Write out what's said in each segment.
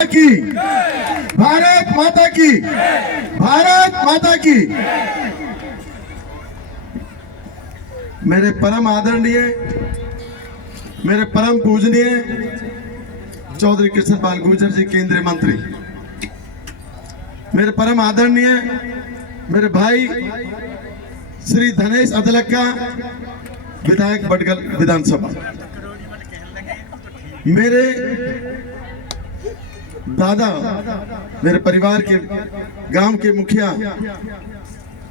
की भारत माता की भारत माता की। मेरे परम आदरणीय, मेरे परम पूजनीय चौधरी कृष्णपाल गुर्जर जी केंद्रीय मंत्री, मेरे परम आदरणीय मेरे भाई श्री धनेश अदलक्का विधायक बडगल विधानसभा, मेरे दादा, मेरे परिवार के गांव के मुखिया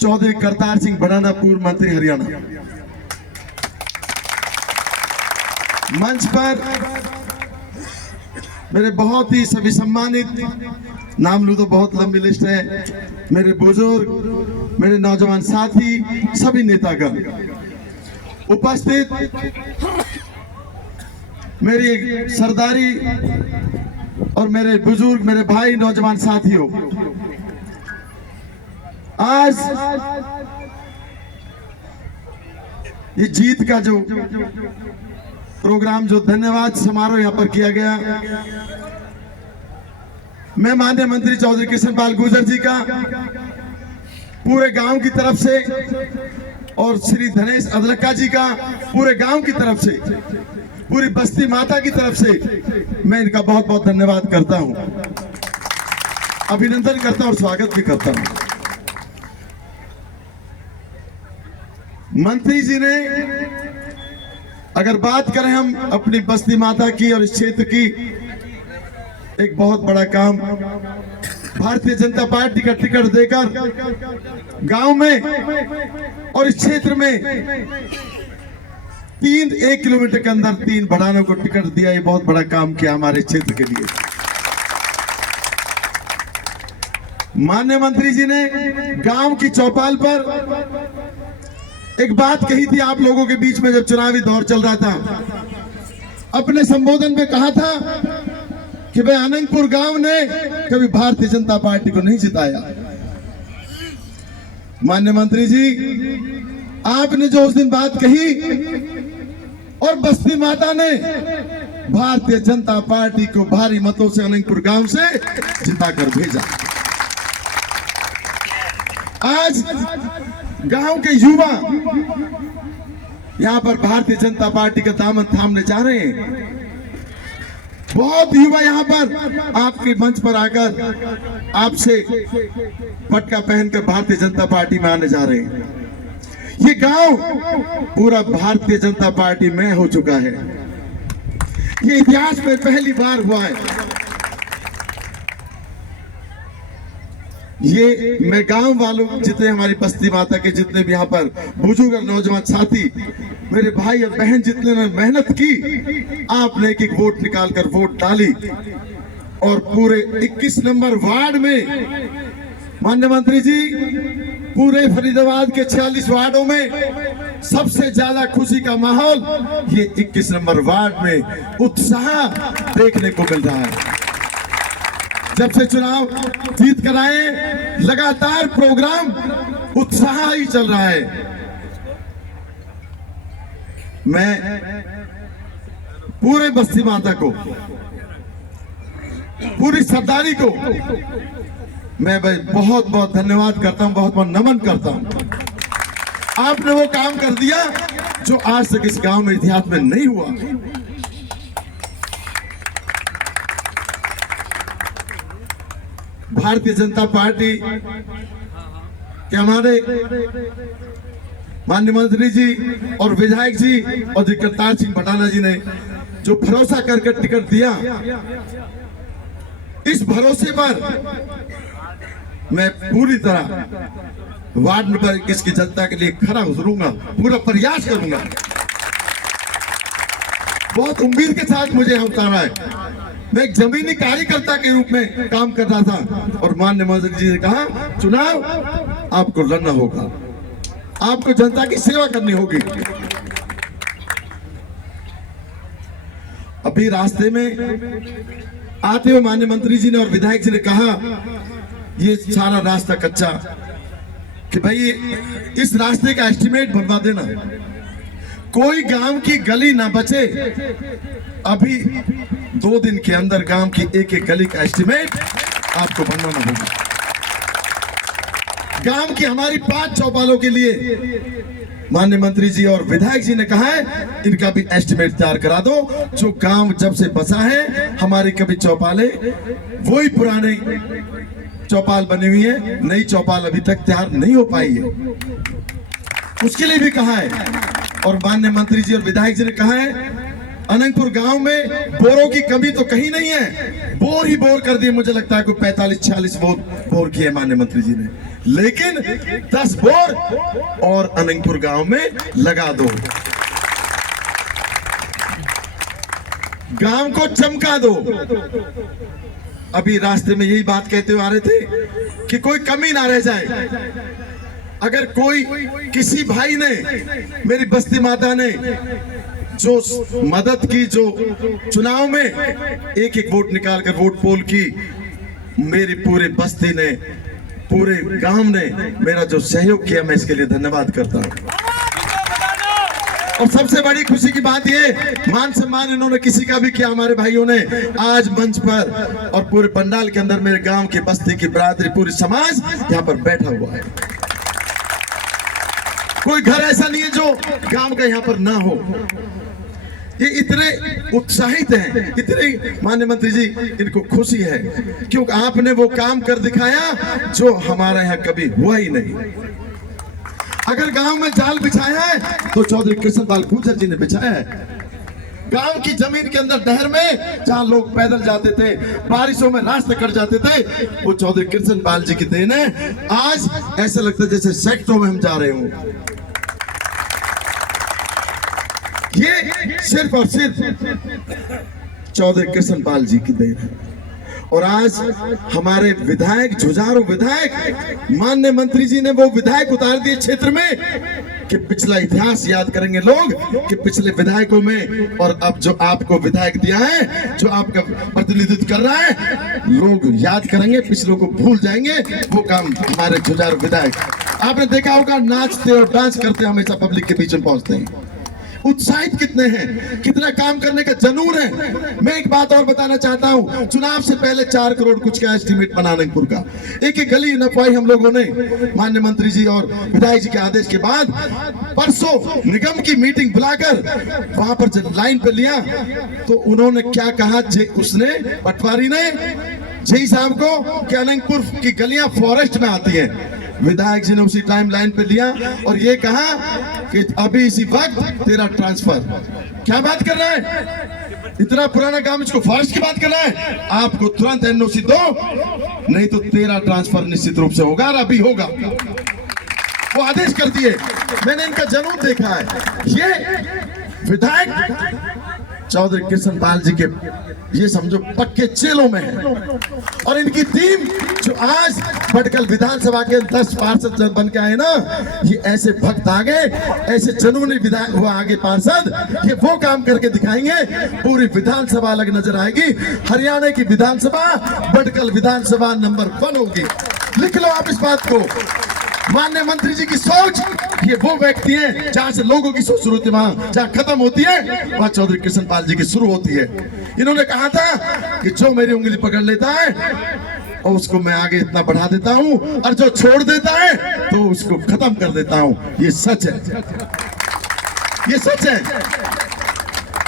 चौधरी करतार सिंह भड़ाना पूर्व मंत्री हरियाणा, मंच पर मेरे बहुत ही सभी सम्मानित, नाम लूं तो बहुत लंबी लिस्ट है, मेरे बुजुर्ग, मेरे नौजवान साथी, सभी नेतागण उपस्थित, मेरी सरदारी और मेरे बुजुर्ग, मेरे भाई, नौजवान साथियों, आज ये जीत का जो प्रोग्राम, जो धन्यवाद समारोह यहाँ पर किया गया, मैं माननीय मंत्री चौधरी कृष्णपाल गुर्जर जी का पूरे गांव की तरफ से और श्री धनेश अदलक्का जी का पूरे गांव की तरफ से, पूरी बस्ती माता की तरफ से मैं इनका बहुत बहुत धन्यवाद करता हूं, अभिनंदन करता हूं और स्वागत भी करता हूं। मंत्री जी ने, अगर बात करें हम अपनी बस्ती माता की और इस क्षेत्र की, एक बहुत बड़ा काम भारतीय जनता पार्टी का टिकट देकर गांव में और इस क्षेत्र में 1 किलोमीटर के अंदर 3 भड़ानों को टिकट दिया। ये बहुत बड़ा काम किया हमारे क्षेत्र के लिए। माननीय मंत्री जी ने गांव की चौपाल पर एक बात कही थी आप लोगों के बीच में, जब चुनावी दौर चल रहा था, अपने संबोधन में कहा था कि भाई अनंतपुर गांव ने कभी भारतीय जनता पार्टी को नहीं जिताया। माननीय मंत्री जी, आपने जो उस दिन बात कही और बस्ती माता ने भारतीय जनता पार्टी को भारी मतों से अनंतपुर गांव से जिताकर भेजा। आज गांव के युवा यहां पर भारतीय जनता पार्टी का दामन थामने जा रहे हैं। बहुत युवा यहां पर आपके मंच पर आकर आपसे पटका पहनकर भारतीय जनता पार्टी में आने जा रहे हैं। ये गांव पूरा भारतीय जनता पार्टी में हो चुका है। ये इतिहास में पहली बार हुआ है। ये मैं गांव वालों, जितने हमारी बस्ती माता के जितने भी यहाँ पर बुजुर्ग और नौजवान साथी, मेरे भाई और बहन, जितने ने मेहनत की, आपने एक वोट निकालकर वोट डाली और पूरे 21 नंबर वार्ड में, माननीय मंत्री जी, पूरे फरीदाबाद के 46 वार्डों में सबसे ज्यादा खुशी का माहौल ये 21 नंबर वार्ड में उत्साह देखने को मिल रहा है। जब से चुनाव जीत कर आए, लगातार प्रोग्राम उत्साह ही चल रहा है। मैं पूरे बस्ती माता को, पूरी सरदारी को मैं बहुत बहुत धन्यवाद करता हूं, बहुत बहुत नमन करता हूं। आपने वो काम कर दिया जो आज तक इस गांव में, इतिहास में नहीं हुआ। भारतीय जनता पार्टी के हमारे माननीय मंत्री जी और विधायक जी और करतार सिंह भड़ाना जी ने जो भरोसा करके टिकट दिया, इस भरोसे पर मैं पूरी तरह वार्ड नंबर 21 की जनता के लिए खरा उतरूंगा, पूरा प्रयास करूंगा। बहुत उम्मीद के साथ मुझे यहाँ उतारा है। मैं एक जमीनी कार्यकर्ता के रूप में काम कर रहा था और माननीय मंत्री जी ने कहा, चुनाव आपको लड़ना होगा, आपको जनता की सेवा करनी होगी। अभी रास्ते में आते हुए माननीय मंत्री जी ने और विधायक जी ने कहा, ये सारा रास्ता कच्चा, कि भाई इस रास्ते का एस्टिमेट बनवा देना, कोई गांव की गली ना बचे। अभी 2 दिन के अंदर गांव की एक एक गली का एस्टिमेट आपको बनवाना होगा। गांव की हमारी 5 चौपालों के लिए माननीय मंत्री जी और विधायक जी ने कहा है इनका भी एस्टिमेट तैयार करा दो। जो गांव जब से बसा है हमारी कभी चौपालें वही पुराने चौपाल बनी हुई है, नई चौपाल अभी तक तैयार नहीं हो पाई है, उसके लिए भी कहा है। और माननीय मंत्री जी और विधायक जी ने कहा है अनंगपुर गांव में बोरों की कमी तो कहीं नहीं है, बोर ही बोर कर दिए, मुझे लगता है कोई 45-46 बोर किए माननीय मंत्री जी ने, लेकिन 10 बोर और अनंगपुर गांव में लगा दो, गांव को चमका दो। अभी रास्ते में यही बात कहते हुए आ रहे थे कि कोई कमी ना रह जाए। अगर कोई किसी भाई ने, मेरी बस्ती माता ने जो मदद की, जो चुनाव में एक एक वोट निकालकर वोट पोल की, मेरी पूरे बस्ती ने, पूरे गांव ने मेरा जो सहयोग किया, मैं इसके लिए धन्यवाद करता हूं। और सबसे बड़ी खुशी की बात ये, मान सम्मान इन्होंने किसी का भी किया हमारे भाइयों ने। आज मंच पर और पूरे पंडाल के अंदर मेरे गांव की बस्ती की बिरादरी, पूरी समाज यहाँ पर बैठा हुआ है। कोई घर ऐसा नहीं है जो गांव का यहाँ पर ना हो। ये इतने उत्साहित हैं, इतने, माननीय मंत्री जी इनको खुशी है क्योंकि आपने वो काम कर दिखाया जो हमारा यहाँ कभी हुआ ही नहीं। अगर गांव में जाल बिछाया है तो चौधरी कृष्णपाल गुर्जर जी ने बिछाया है। गांव की जमीन के अंदर नहर में जहां लोग पैदल जाते थे, बारिशों में रास्ते कट जाते थे, वो चौधरी कृष्णपाल जी की देन है। आज ऐसा लगता है जैसे सेक्टरों में हम जा रहे हों। ये सिर्फ और सिर्फ चौधरी कृष्णपाल जी की देन है। और आज हमारे विधायक, जुझारू विधायक, माननीय मंत्री जी ने वो विधायक उतार दिए क्षेत्र में कि पिछला इतिहास याद करेंगे लोग कि पिछले विधायकों में, और अब जो आपको विधायक दिया है, जो आपका प्रतिनिधित्व कर रहा है, लोग याद करेंगे, पिछलों को भूल जाएंगे। वो काम हमारे जुझारू विधायक, आपने देखा होगा नाचते और डांस करते हमेशा पब्लिक के बीच में पहुंचते हैं। उत्साहित कितने हैं, कितना काम करने का जनून है। मैं एक बात और बताना चाहता हूं, चुनाव से पहले 4 करोड़ कुछ का एस्टिमेट बना अनंगपुर का, एक एक गली नपवाई हम लोगों ने माननीय मंत्री जी और विधायक जी के आदेश के बाद। परसों निगम की मीटिंग बुलाकर वहां पर जब लाइन पे लिया तो उन्होंने क्या कहा, उसने पटवारी ने जय साहब को कि अनंगपुर की गलियां फॉरेस्ट में आती हैं। विधायक जी ने उसी टाइम लाइन पे लिया और ये कहा कि अभी इसी वक्त तेरा ट्रांसफर। क्या बात कर रहा है, इतना पुराना काम, इसको फॉरेस्ट की बात कर रहा है। आपको तुरंत एनओसी दो, नहीं तो तेरा ट्रांसफर निश्चित रूप से होगा और अभी होगा। वो आदेश कर दिए। मैंने इनका जनून देखा है। ये विधायक चौधरी कृष्णपाल जी के, ये समझो पक्के चेलों में है। और इनकी टीम जो आज भटकल विधानसभा के 10 पार्षद बन के आए ना, ये ऐसे भक्त आ गए, ऐसे जनूनी विधायक हुआ आगे पार्षद, ये वो काम करके दिखाएंगे, पूरी विधानसभा अलग नजर आएगी। हरियाणा की विधानसभा भटकल विधानसभा नंबर 1 होगी। लिख लो आप इस बात को। माननीय मंत्री जी की सोच, ये वो व्यक्ति हैं जहां से लोगों की सोच शुरू होती है, वहां जहां खत्म होती है वहां चौधरी कृष्णपाल जी की शुरू होती है। इन्होंने कहा था कि जो मेरी उंगली पकड़ लेता है और उसको मैं आगे इतना बढ़ा देता हूं, और जो छोड़ देता है तो उसको खत्म कर देता हूं। ये सच है, ये सच है।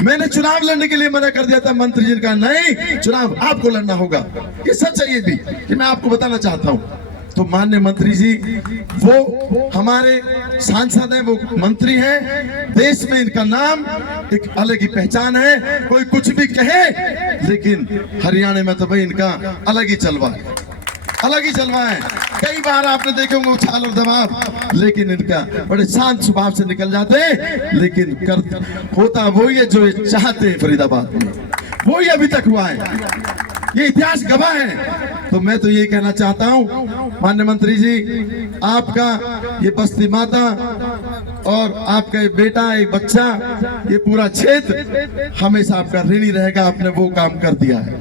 मैंने चुनाव लड़ने के लिए मना कर दिया था, मंत्री जी ने कहा नहीं, चुनाव आपको लड़ना होगा। ये सच है, ये भी कि मैं आपको बताना चाहता हूं। तो माननीय मंत्री जी वो हमारे सांसद हैं, वो मंत्री हैं, देश में इनका नाम एक अलग ही पहचान है। कोई कुछ भी कहे, लेकिन हरियाणा में तो भाई इनका अलग ही जलवा है, अलग ही जलवा है। कई बार आपने देखे होंगे उछाल और दबाव, लेकिन इनका बड़े शांत स्वभाव से निकल जाते हैं। लेकिन कर होता वही है जो ये चाहते हैं फरीदाबाद में, वही अभी तक हुआ है, ये इतिहास गवाह है। तो मैं तो यही कहना चाहता हूं माननीय मंत्री जी, आपका ये बस्ती माता और आपका ये बेटा, एक बच्चा, ये पूरा क्षेत्र हमेशा आपका ऋणी रहेगा। आपने वो काम कर दिया है।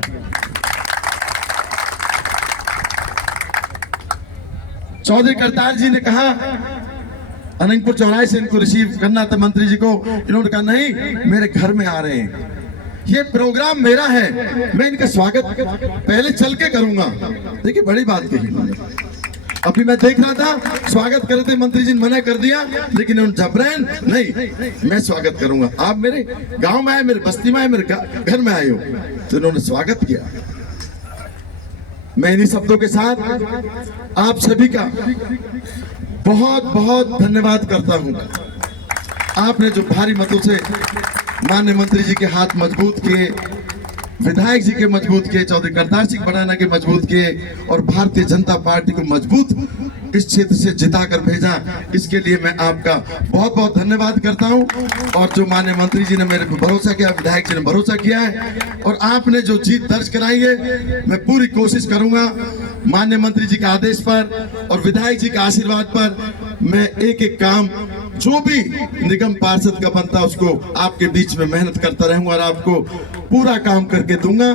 चौधरी करतार जी ने कहा अनंगपुर चौराहे से इनको रिसीव करना था मंत्री जी को, इन्होंने कहा नहीं, मेरे घर में आ रहे हैं। ये प्रोग्राम मेरा है, मैं इनका स्वागत पहले चल के करूंगा। देखिए बड़ी बात कही उन्होंने। अभी मैं देख रहा था स्वागत करे थे, मंत्री जी ने मना कर दिया, लेकिन उन जबरन नहीं, मैं स्वागत करूंगा। आप मेरे गांव में आए, मेरे बस्ती में आए, मेरे घर में आए हो, तो इन्होंने स्वागत किया। मैं इन्हीं शब्दों के साथ आप सभी का बहुत बहुत धन्यवाद करता हूं। आपने जो भारी मतों से माननीय मंत्री जी के हाथ मजबूत किए, विधायक जी के मजबूत किए, चौधरी करतार सिंह भड़ाना के मजबूत किए और भारतीय जनता पार्टी को मजबूत इस क्षेत्र से जिता कर भेजा, इसके लिए मैं आपका बहुत बहुत धन्यवाद करता हूं। और जो माननीय मंत्री जी ने मेरे पर भरोसा किया, विधायक जी ने भरोसा किया है और आपने जो जीत दर्ज कराई है, मैं पूरी कोशिश करूंगा माननीय मंत्री जी के आदेश पर और विधायक जी के आशीर्वाद पर मैं एक एक काम जो भी निगम पार्षद का बनता है उसको आपके बीच में मेहनत करता रहूंगा और आपको पूरा काम करके दूंगा।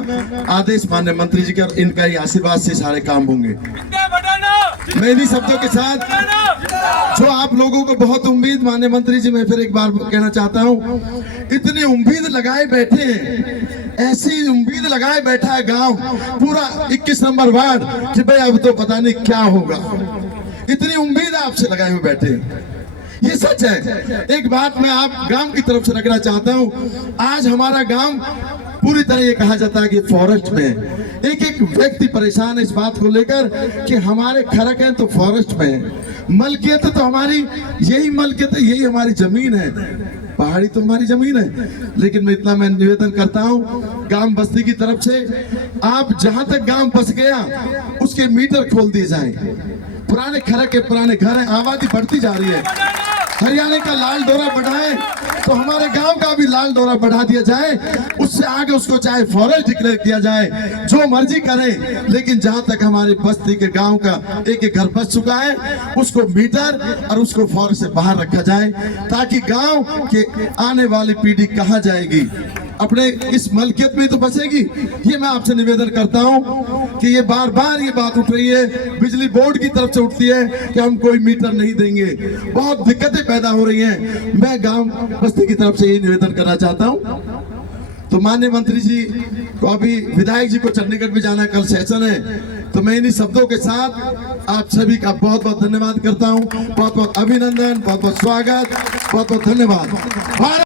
आदेश माननीय मंत्री जी का, इनका ही आशीर्वाद से सारे काम होंगे। मैं इन्हीं शब्दों के साथ जो आप लोगों को बहुत उम्मीद, माननीय मंत्री जी मैं फिर एक बार कहना चाहता हूं, इतनी उम्मीद लगाए बैठे हैं, ऐसी उम्मीद लगाए बैठा है गांव पूरा 21 नंबर वार्ड कि भाई अब तो पता नहीं क्या होगा। इतनी उम्मीद आपसे लगाए हुए बैठे हैं, ये सच है। एक बात मैं आप गांव की तरफ से रखना चाहता हूं, आज हमारा गांव पूरी तरह ये कहा जाता है कि फॉरेस्ट में है। एक एक व्यक्ति परेशान है इस बात को लेकर कि हमारे खरक है तो फॉरेस्ट में है, मलकियत तो हमारी यही मलकियत है, यही हमारी जमीन है, पहाड़ी तो हमारी जमीन है। लेकिन मैं इतना मैं निवेदन करता हूँ गांव बस्ती की तरफ से, आप जहां तक गांव बस गया उसके मीटर खोल दिए जाएं। पुराने खरक के पुराने घर हैं, आबादी बढ़ती जा रही है, हरियाणा का लाल डोरा बढ़ाएं तो हमारे गांव का भी लाल डोरा बढ़ा दिया जाए, उससे आगे उसको चाहे फॉरेस्ट डिक्लेयर किया जाए, जो मर्जी करें, लेकिन जहां तक हमारे बस्ती के गांव का एक एक घर बच चुका है उसको मीटर और उसको फॉरेस्ट से बाहर रखा जाए, ताकि गांव के आने वाली पीढ़ी कहाँ जाएगी, अपने इस मलकियत में तो बचेगी। ये मैं आपसे निवेदन करता हूं कि ये बार बार ये बात उठ रही है, बिजली बोर्ड की तरफ से उठती है कि हम कोई मीटर नहीं देंगे, बहुत दिक्कतें पैदा हो रही हैं। मैं गांव बस्ती की तरफ से ये निवेदन करना चाहता हूं। तो माननीय मंत्री जी को, अभी विधायक जी को चंडीगढ़ भी जाना है, कल सेशन है, तो मैं इन्हीं शब्दों के साथ आप सभी का बहुत बहुत धन्यवाद करता हूं। बहुत बहुत अभिनंदन, बहुत बहुत स्वागत, बहुत बहुत धन्यवाद।